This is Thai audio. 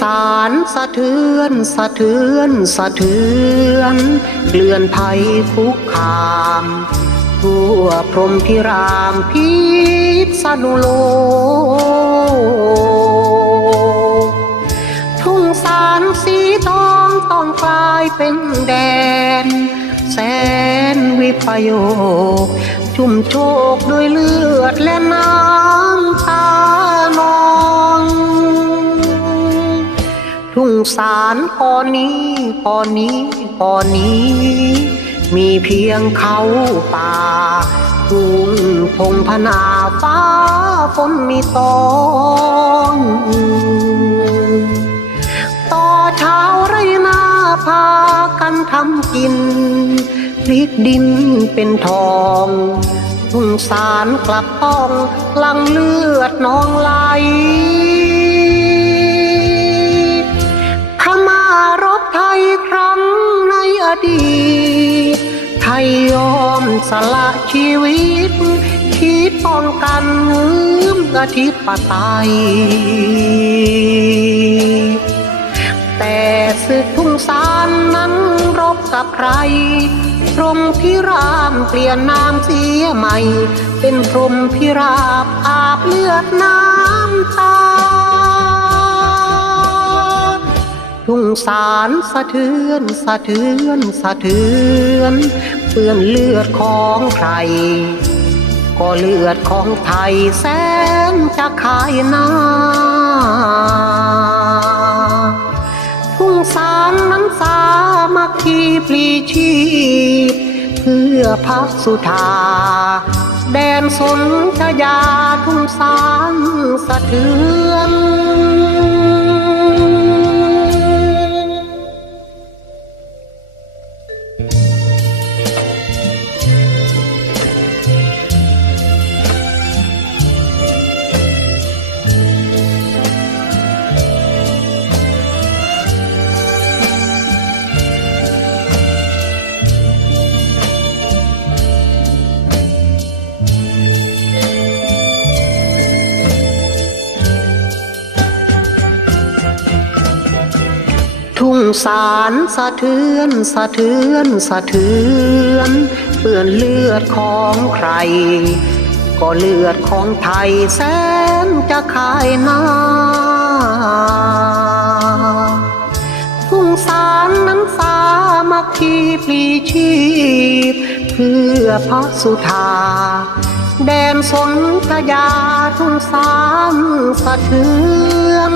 สารสะเทือนสะเทือนสะเทือนเกลื่อนภัยคุกคามทั่วพรหมพิรามพิษณุโลทุ่งสารสีทองต้องกลายเป็นแดน แสนวิปโยค ชุ่มโชกด้วยเลือดและน้ำตา สารพอนี้พอนี้พอนี้ มีเพียงเขาป่าทุ่งพงพนาฟ้าฝนมีตองต่อเช้าไรนาพากันทำกินพลิกดินเป็นทองทุ่งสารกลับต้องลังเลือดนองไหล ดี ไทยยอมสละชีวิตคิดป้องกันลืมอธิปไตย แต่ศึกทุ่งสารนั้นรบกับใครพรมพิรามเปลี่ยนนามเสียใหม่ เป็นพรมพิราบอาบเลือดน้ำตา ทุ่งสารสะเทือนสะเทือนสะเทือน เปื้อนเลือดของใคร ก็เลือดของไทยแสนจะขายหน้าทุ่งสารนั้นสามัคคีปลีชีพ เพื่อพักสุธาแดนสนธยาทุ่งสารสะเทือน ทุ่งสารสะเทือนสะเทือนสะเทือนเปื้อนเลือดของใคร ก็เลือดของไทยแสนจะขายหน้าทุ่งสารนั้นสามัคคีปลีชีพ เพื่อพระสุธา แดนสนธยาทุ่งสารสะเทือน